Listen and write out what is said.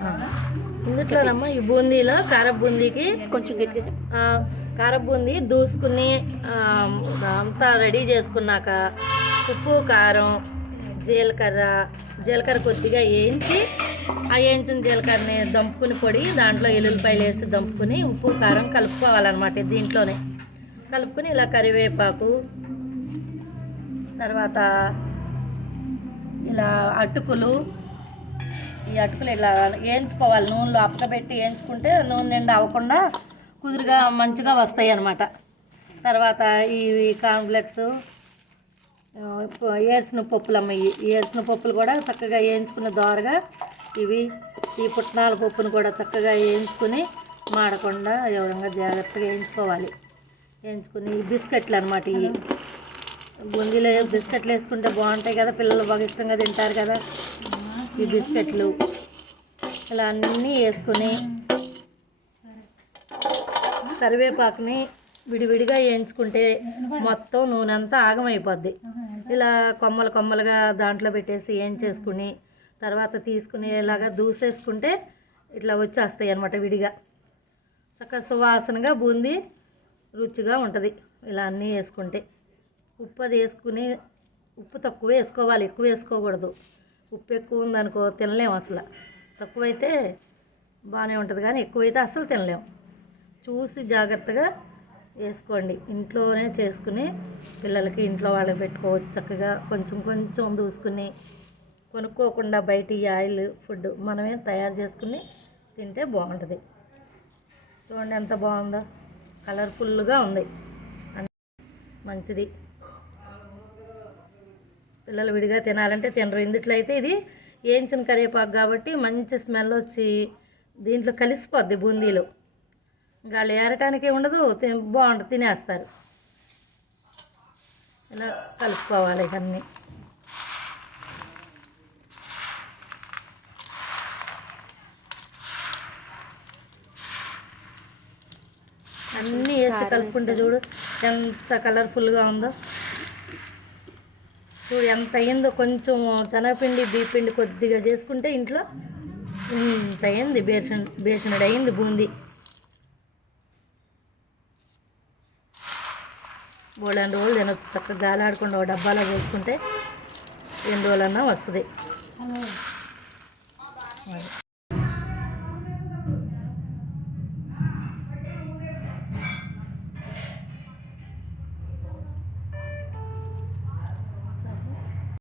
ఇందులోనమ్మా ఈ బూందీలో కార బూందీకి కొంచెం గట్టిగా కార బూందీ దూసుకుని అంతా రెడీ చేసుకున్నాక ఉప్పు కారం జీలకర్ర కొద్దిగా వేయించి ఆ వేయించిన జీలకర్రని దంపుకుని పొడి దాంట్లో ఎల్లుల్లిపాయలు వేసి దంపుకుని ఉప్పు కారం కలుపుకోవాలన్నమాట. దీంట్లోనే కలుపుకుని ఇలా కరివేపాకు తర్వాత ఇలా అటుకులు ఈ అటుకులు ఇలా వేయించుకోవాలి. నూనెలో అప్పకబెట్టి వేయించుకుంటే నూనె నిండా అవ్వకుండా కుదురుగా మంచిగా వస్తాయి అన్నమాట. తర్వాత ఇవి కాంప్లెక్స్ వేసిన పప్పులు అమ్మాయి వేసిన పప్పులు కూడా చక్కగా వేయించుకున్న దోరగా ఈ పుట్నాల పప్పును కూడా చక్కగా వేయించుకుని మాడకుండా ఎవరంగా జాగ్రత్తగా వేయించుకోవాలి. వేయించుకుని బిస్కెట్లు అన్నమాట. ఇవి బూందీలో బిస్కెట్లు వేసుకుంటే బాగుంటాయి కదా, పిల్లలు బాగా ఇష్టంగా తింటారు కదా. ఈ బిస్కెట్లు ఇలా అన్నీ వేసుకుని కరివేపాకుని విడివిడిగా వేయించుకుంటే మొత్తం నూనె అంతా ఆగమైపోద్ది. ఇలా కొమ్మలుగా దాంట్లో పెట్టేసి వేయించేసుకుని తర్వాత తీసుకుని ఇలాగా దూసేసుకుంటే ఇట్లా వచ్చేస్తాయి అన్నమాట విడిగా. చక్కగా సువాసనగా బూందీ రుచిగా ఉంటుంది ఇలా అన్నీ వేసుకుంటే. ఉప్పు అది వేసుకుని ఉప్పు తక్కువ వేసుకోవాలి, ఎక్కువ వేసుకోకూడదు. ఉప్పు ఎక్కువ ఉందనుకో తినలేము అసలు. తక్కువైతే బాగానే ఉంటుంది కానీ ఎక్కువైతే అసలు తినలేము. చూసి జాగ్రత్తగా వేసుకోండి. ఇంట్లోనే చేసుకుని పిల్లలకి ఇంట్లో వాళ్ళకి పెట్టుకోవచ్చు చక్కగా. కొంచెం దూసుకుని కొనుక్కోకుండా బయట ఈ ఆయిల్ ఫుడ్ మనమే తయారు చేసుకుని తింటే బాగుంటుంది. చూడండి ఎంత బాగుందో, కలర్ఫుల్గా ఉంది, మంచిది. పిల్లలు విడిగా తినాలంటే తినరు. ఇందుట్లో అయితే ఇది వేయించిన కరివేపాకు కాబట్టి మంచి స్మెల్ వచ్చి దీంట్లో కలిసిపోద్ది బూందీలో. ఇంకా వాళ్ళు ఏరటానికి ఉండదు, బాగుంటుంది, తినేస్తారు. ఇలా కలుపుకోవాలి ఇవన్నీ. అన్నీ వేసి కలుపుకుంటే చూడు ఎంత కలర్ఫుల్గా ఉందో. చూడు ఎంత అయిందో. కొంచెం శనగపిండి బియ్యపిండి కొద్దిగా చేసుకుంటే ఇంట్లో ఇంత అయింది, బేసనుడు అయింది బూందీ. బోళ్ళని రోజులు తినొచ్చు చక్కగా. గాలాడకుండా ఒక డబ్బాలో వేసుకుంటే 2 రోజులన్నా వస్తుంది.